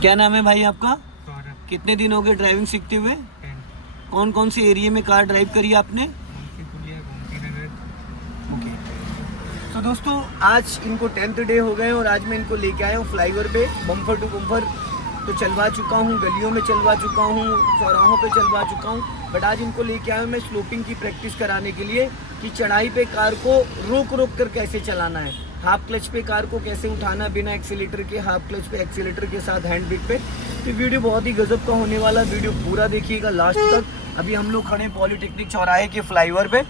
क्या नाम है भाई आपका? सौरभ। कितने दिन हो गए ड्राइविंग सीखते हुए? 10। कौन कौन से एरिया में कार ड्राइव करी आपने? गोमती पुलिया, गोमती नगर। ओके। तो दोस्तों आज इनको 10th डे हो गए और आज मैं इनको लेके आया हूँ फ्लाईओवर पे। बम्पर टू बम्पर तो चलवा चुका हूँ, गलियों में चलवा चुका हूँ, चौराहों पे चलवा चुका हूँ, बट आज इनको लेके आया हूँ मैं स्लोपिंग की प्रैक्टिस कराने के लिए कि चढ़ाई पे कार को रोक रोक कर कैसे चलाना है, हाफ क्लच पे कार को कैसे उठाना बिना एक्सीलेटर के, हाफ क्लच पे एक्सीलेटर के साथ हैंड ब्रेक पे। तो वीडियो बहुत ही गजब का होने वाला, वीडियो पूरा देखिएगा लास्ट तक। अभी हम लोग खड़े पॉलिटेक्निक चौराहे के फ्लाईओवर पे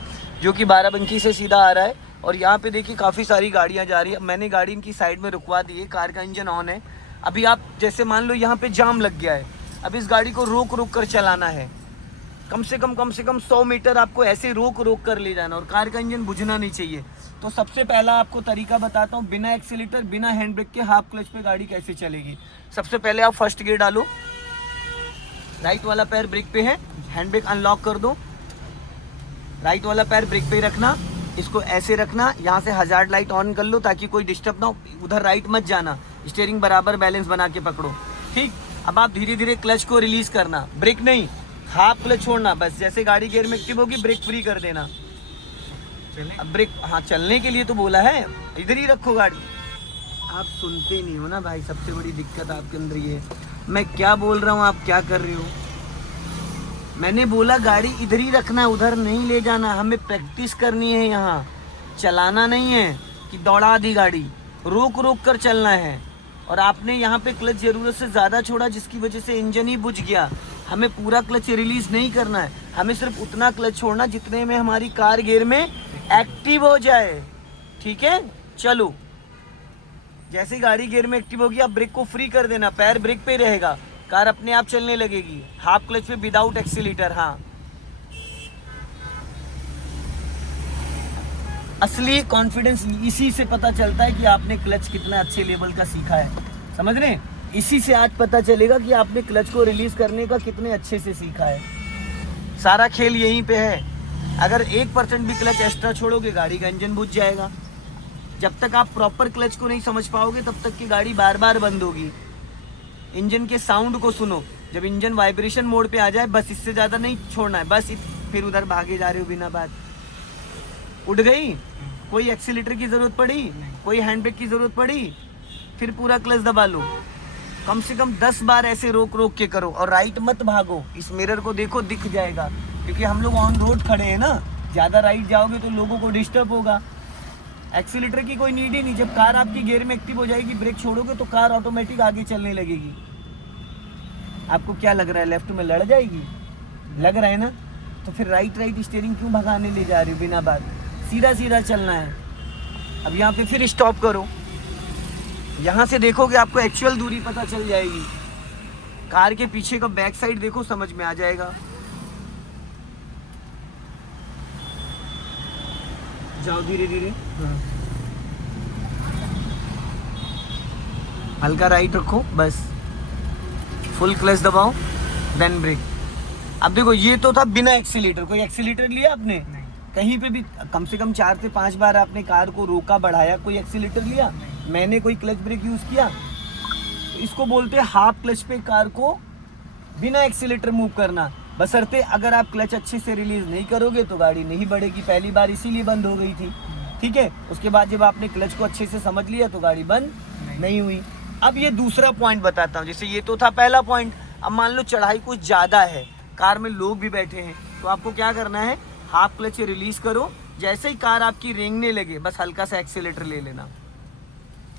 जो कि बाराबंकी से सीधा आ रहा है और यहाँ पे देखिए काफ़ी सारी गाड़ियाँ जा रही है। मैंने गाड़ी इनकी साइड में रुकवा दी है, कार का इंजन ऑन है। अभी आप जैसे मान लो यहाँ पे जाम लग गया है, अब इस गाड़ी को रोक रोक कर चलाना है। कम से कम 100 मीटर आपको ऐसे रोक रोक कर ले जाना और कार का इंजन बुझना नहीं चाहिए। तो सबसे पहला आपको तरीका बताता हूँ, बिना एक्सीलेटर बिना हैंड ब्रेक के हाफ क्लच पे गाड़ी कैसे चलेगी। सबसे पहले आप फर्स्ट गियर डालो, राइट वाला पैर ब्रेक पे है, हैंड ब्रेक अनलॉक कर दो, राइट वाला पैर ब्रेक पे रखना, इसको ऐसे रखना, यहाँ से हजार्ड लाइट ऑन कर लो ताकि कोई डिस्टर्ब ना हो, उधर राइट मत जाना, स्टीयरिंग बराबर बैलेंस बना के पकड़ो, ठीक। अब आप धीरे धीरे क्लच को रिलीज करना, ब्रेक नहीं, हाफ क्लच छोड़ना, बस जैसे गाड़ी गियर में एक्टिव होगी ब्रेक फ्री कर देना। अब ब्रेक, हाँ चलने के लिए तो बोला है, इधर ही रखो गाड़ी। आप सुनते नहीं हो ना भाई, सबसे बड़ी दिक्कत आपके अंदर ये है। मैं क्या बोल रहा हूँ आप क्या कर रहे हो? मैंने बोला गाड़ी इधर ही रखना है, उधर नहीं ले जाना। हमें प्रैक्टिस करनी है, यहाँ चलाना नहीं है कि दौड़ा दी गाड़ी, रोक रोक कर चलना है। और आपने यहाँ पे क्लच ज़रूरत से ज़्यादा छोड़ा जिसकी वजह से इंजन ही बुझ गया। हमें पूरा क्लच रिलीज़ नहीं करना है, हमें सिर्फ उतना क्लच छोड़ना जितने में हमारी कार गियर में एक्टिव हो जाए, ठीक है। चलो, जैसे ही गाड़ी गियर में एक्टिव होगी आप ब्रेक को फ्री कर देना, पैर ब्रेक पे रहेगा, कार अपने आप चलने लगेगी, हाफ क्लच पे विदाउट एक्सीलेटर। हाँ, असली कॉन्फिडेंस इसी से पता चलता है कि आपने क्लच कितना अच्छे लेवल का सीखा है, समझ रहे हैं? इसी से आज पता चलेगा कि आपने क्लच को रिलीज करने का कितने अच्छे से सीखा है। सारा खेल यहीं पे है। अगर 1% भी क्लच एक्स्ट्रा छोड़ोगे गाड़ी का इंजन बुझ जाएगा। जब तक आप प्रॉपर क्लच को नहीं समझ पाओगे तब तक की गाड़ी बार बार बंद होगी। इंजन के साउंड को सुनो, जब इंजन वाइब्रेशन मोड पे आ जाए बस, इससे ज़्यादा नहीं छोड़ना है, बस फिर उधर भागे जा रहे हो बिना बात। उड़ गई, कोई एक्सीलेटर की ज़रूरत पड़ी, कोई हैंड ब्रेक की ज़रूरत पड़ी, फिर पूरा क्लच दबा लो। कम से कम 10 बार ऐसे रोक रोक के करो और राइट मत भागो। इस मिरर को देखो, दिख जाएगा, क्योंकि हम लोग ऑन रोड खड़े हैं ना, ज़्यादा राइट जाओगे तो लोगों को डिस्टर्ब होगा। एक्सीलेटर की कोई नीड ही नहीं, जब कार आपकी गियर में एक्टिव हो जाएगी, ब्रेक छोड़ोगे तो कार ऑटोमेटिक आगे चलने लगेगी। आपको क्या लग रहा है, लेफ्ट में लड़ जाएगी? लग रहा है ना? तो फिर राइट स्टीयरिंग क्यों भगाने ले जा रही हो बिना बात? सीधा सीधा चलना है। अब यहाँ पे फिर स्टॉप करो, यहाँ से देखोगे आपको एक्चुअल दूरी पता चल जाएगी। कार के पीछे का बैक साइड देखो, समझ में आ जाएगा। जाओ धीरे धीरे, हल्का राइट रखो, बस फुल क्लच दबाओ, देन ब्रेक। अब देखो ये तो था बिना एक्सीलेटर, कोई एक्सीलेटर लिया आपने? नहीं। कहीं पे भी कम से कम 4 से 5 बार आपने कार को रोका बढ़ाया, कोई एक्सीलेटर लिया? मैंने कोई क्लच ब्रेक यूज़ किया? तो इसको बोलते हैं हाफ क्लच पे कार को बिना एक्सीलेटर मूव करना। बशर्ते अगर आप क्लच अच्छे से रिलीज नहीं करोगे तो गाड़ी नहीं बढ़ेगी। पहली बार इसीलिए बंद हो गई थी, ठीक है। उसके बाद जब आपने क्लच को अच्छे से समझ लिया तो गाड़ी बंद नहीं हुई। अब ये दूसरा पॉइंट बताता हूँ। जैसे ये तो था पहला पॉइंट। अब मान लो चढ़ाई कुछ ज़्यादा है, कार में लोग भी बैठे हैं, तो आपको क्या करना है, हाफ क्लच रिलीज करो, जैसे ही कार आपकी रेंगने लगे बस हल्का सा एक्सीलेटर ले लेना।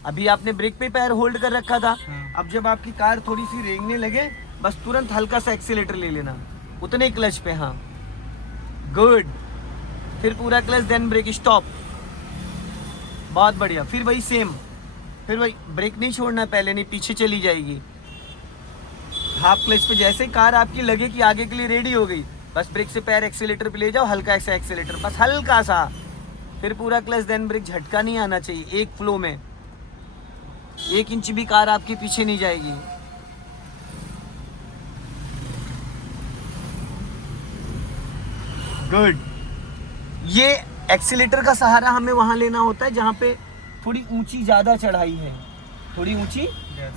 अभी आपने ब्रेक पे पैर होल्ड कर रखा था, अब जब आपकी कार थोड़ी सी रेंगने लगे बस तुरंत हल्का सा एक्सीलेटर ले लेना, उतने क्लच पे। हाँ, गुड। फिर पूरा क्लच, देन ब्रेक, स्टॉप। बहुत बढ़िया। फिर वही सेम, फिर वही, ब्रेक नहीं छोड़ना, पहले नहीं, पीछे चली जाएगी। हाफ क्लच पे जैसे कार आपकी लगे कि आगे के लिए रेडी हो गई, बस ब्रेक से पैर एक्सीलेटर पे ले जाओ, हल्का सा एक्सीलेटर, बस हल्का सा। फिर पूरा क्लच, देन ब्रेक। झटका नहीं आना चाहिए, एक फ्लो में, 1 इंच भी कार आपके पीछे नहीं जाएगी। गुड। ये एक्सीलेटर का सहारा हमें वहाँ लेना होता है जहाँ पे थोड़ी ऊंची ज़्यादा चढ़ाई है, थोड़ी ऊंची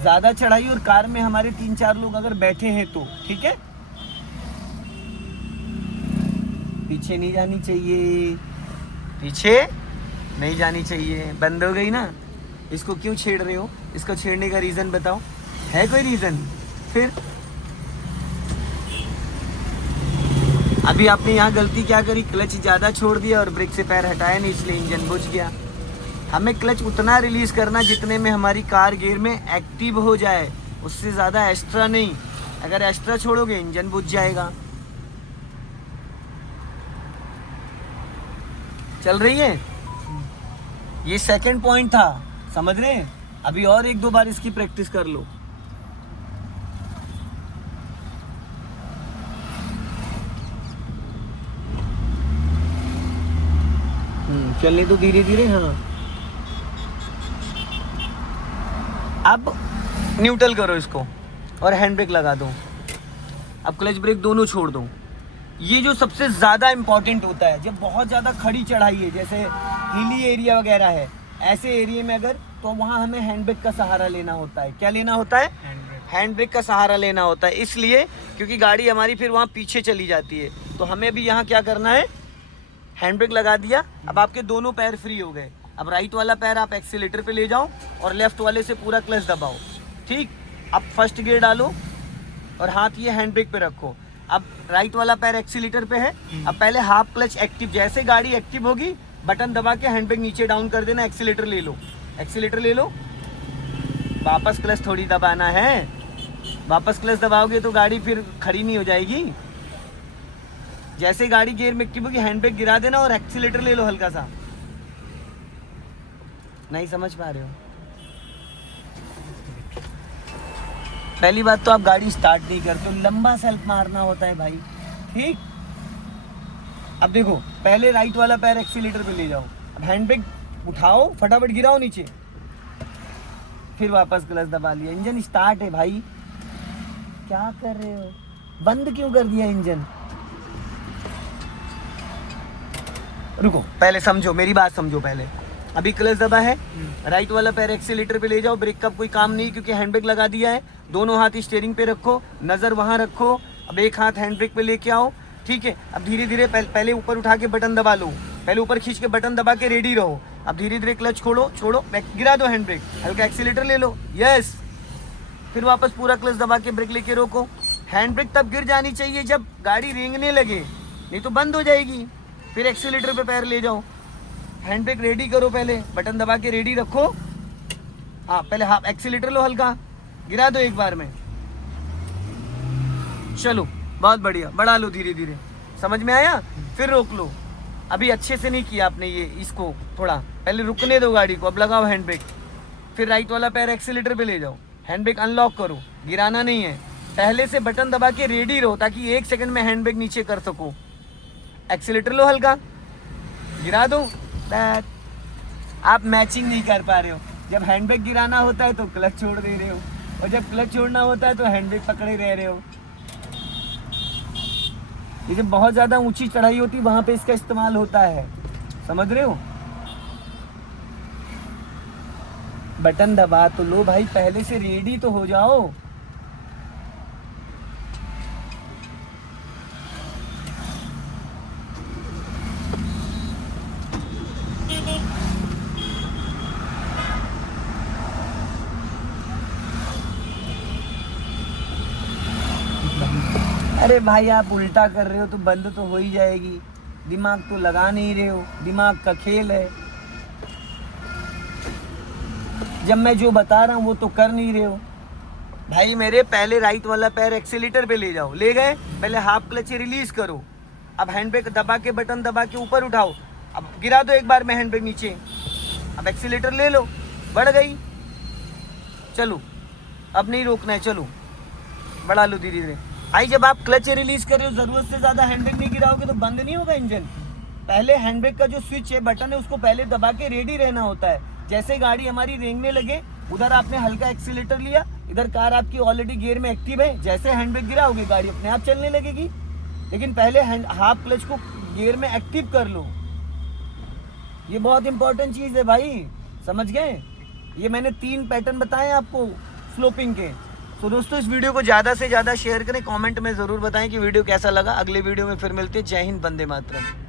ज़्यादा चढ़ाई और कार में हमारे 3-4 लोग अगर बैठे हैं तो ठीक है। पीछे नहीं जानी चाहिए, पीछे नहीं जानी चाहिए। बंद हो गई ना। इसको क्यों छेड़ रहे हो? इसको छेड़ने का रीज़न बताओ, है कोई रीज़न? फिर अभी आपने यहाँ गलती क्या करी, क्लच ज़्यादा छोड़ दिया और ब्रेक से पैर हटाया नहीं, इसलिए इंजन बुझ गया। हमें क्लच उतना रिलीज़ करना जितने में हमारी कार गियर में एक्टिव हो जाए, उससे ज़्यादा एक्स्ट्रा नहीं। अगर एक्स्ट्रा छोड़ोगे इंजन बुझ जाएगा। चल रही है? ये सेकंड पॉइंट था, समझ रहे हैं? अभी और 1-2 बार इसकी प्रैक्टिस कर लो। चलने तो धीरे धीरे। हाँ, अब न्यूट्रल करो इसको और हैंड ब्रेक लगा दो। अब क्लच ब्रेक दोनों छोड़ दो। ये जो सबसे ज़्यादा इम्पॉर्टेंट होता है जब बहुत ज़्यादा खड़ी चढ़ाई है, जैसे हिली एरिया वगैरह है, ऐसे एरिया में अगर, तो वहाँ हमें हैंड ब्रेक का सहारा लेना होता है। क्या लेना होता है? हैंड ब्रेक का सहारा लेना होता है। इसलिए क्योंकि गाड़ी हमारी फिर वहाँ पीछे चली जाती है। तो हमें भी यहाँ क्या करना है, हैंड ब्रेक लगा दिया। अब आपके दोनों पैर फ्री हो गए। अब राइट वाला पैर आप एक्सीलेटर पे ले जाओ और लेफ्ट वाले से पूरा क्लच दबाओ। ठीक, अब फर्स्ट गियर डालो और हाथ ये हैंड ब्रेक पे रखो। अब राइट वाला पैर एक्सीलेटर पे है। अब पहले हाफ क्लच एक्टिव, जैसे गाड़ी एक्टिव होगी बटन दबा के हैंड ब्रेक नीचे डाउन कर देना, एक्सीलेटर ले लो, एक्सीलेटर ले लो। वापस क्लच थोड़ी दबाना है, वापस क्लच दबाओगे तो गाड़ी फिर खड़ी नहीं हो जाएगी। जैसे गाड़ी गियर में एक्टिव होगी हैंड ब्रेक गिरा देना और एक्सीलेटर ले लो हल्का सा। नहीं समझ पा रहे हो? पहली बात तो आप गाड़ी स्टार्ट नहीं करते हो, लंबा सेल्फ मारना होता है भाई। ठीक, अब देखो पहले राइट वाला पैर एक्सीलेटर पे ले जाओ, अब हैंड ब्रेक उठाओ, फटाफट गिराओ नीचे, फिर वापस क्लच दबा लिया। इंजन स्टार्ट है भाई। क्या कर रहे हो? बंद क्यों कर दिया इंजन? रुको, पहले समझो, मेरी बात समझो पहले। अभी क्लच दबा है, राइट वाला पैर एक्सीलेटर पे ले जाओ, ब्रेक का कोई काम नहीं क्योंकि हैंड ब्रेक लगा दिया है। दोनों हाथ स्टीयरिंग पे रखो, नज़र वहाँ रखो। अब एक हाथ हैंड ब्रेक पे लेके आओ। ठीक है, अब धीरे धीरे पहले ऊपर उठा के बटन दबा लो, पहले ऊपर खींच के बटन दबा के रेडी रहो। अब धीरे धीरे क्लच छोड़ो, गिरा दो हैंड ब्रेक, हल्का एक्सीलेटर ले लो, यस। फिर वापस पूरा क्लच दबा के ब्रेक लेके रोको। हैंड ब्रेक तब गिर जानी चाहिए जब गाड़ी रेंगने लगे, नहीं तो बंद हो जाएगी। फिर एक्सीलेटर पे पैर ले जाओ, हैंड ब्रेक रेडी करो, पहले बटन दबा के रेडी रखो। हाँ, पहले हाफ एक्सीलेटर लो, हल्का गिरा दो एक बार में। चलो, बहुत बढ़िया, बढ़ा लो धीरे धीरे। समझ में आया? फिर रोक लो। अभी अच्छे से नहीं किया आपने ये, इसको थोड़ा पहले रुकने दो गाड़ी को। अब लगाओ हैंड ब्रेक, फिर राइट वाला पैर एक्सीलेटर पे ले जाओ, हैंड ब्रेक अनलॉक करो, गिराना नहीं है। पहले से बटन दबा के रेडी रहो ताकि 1 सेकंड में हैंड ब्रेक नीचे कर सको। एक्सीलेटर लो, हल्का गिरा दो। आप मैचिंग नहीं कर पा रहे हो। जब हैंड ब्रेक गिराना होता है तो क्लच छोड़ दे रहे हो, और जब क्लच छोड़ना होता है तो हैंड ब्रेक पकड़े रह रहे हो। ये जब बहुत ज़्यादा ऊंची चढ़ाई होती है वहाँ पे इसका इस्तेमाल होता है, समझ रहे हो? बटन दबा तो लो भाई, पहले से रेडी तो हो जाओ। अरे भाई, आप उल्टा कर रहे हो तो बंद तो हो ही जाएगी। दिमाग तो लगा नहीं रहे हो, दिमाग का खेल है। जब मैं जो बता रहा हूँ वो तो कर नहीं रहे हो भाई मेरे। पहले राइट वाला पैर एक्सीलेटर पे ले जाओ, ले गए, पहले हाफ क्लच रिलीज करो। अब हैंड ब्रेक दबा के बटन दबा के ऊपर उठाओ, अब गिरा दो एक बार में हैंड ब्रेक नीचे। अब एक्सीलेटर ले लो, बढ़ गई। चलो, अब नहीं रोकना है, चलो बढ़ा लो धीरे धीरे। आई जब आप क्लच रिलीज कर रहे हो, जरूरत से ज्यादा हैंड ब्रेक नहीं गिराओगे तो बंद नहीं होगा इंजन। पहले हैंड ब्रेक का जो स्विच है, बटन है, उसको पहले दबा के रेडी रहना होता है। जैसे गाड़ी हमारी रेंगने लगे, उधर आपने हल्का एक्सीलेटर लिया, इधर कार आपकी ऑलरेडी गियर में एक्टिव है, जैसे हैंड ब्रेक गिराओगे गाड़ी अपने आप चलने लगेगी। लेकिन पहले हाफ क्लच को गियर में एक्टिव कर लो। ये बहुत इंपॉर्टेंट चीज है भाई, समझ गए? ये मैंने 3 पैटर्न बताए आपको, स्लोपिंग के। तो दोस्तों इस वीडियो को ज़्यादा से ज़्यादा शेयर करें, कमेंट में ज़रूर बताएं कि वीडियो कैसा लगा। अगले वीडियो में फिर मिलते हैं। जय हिंद, वंदे मातरम।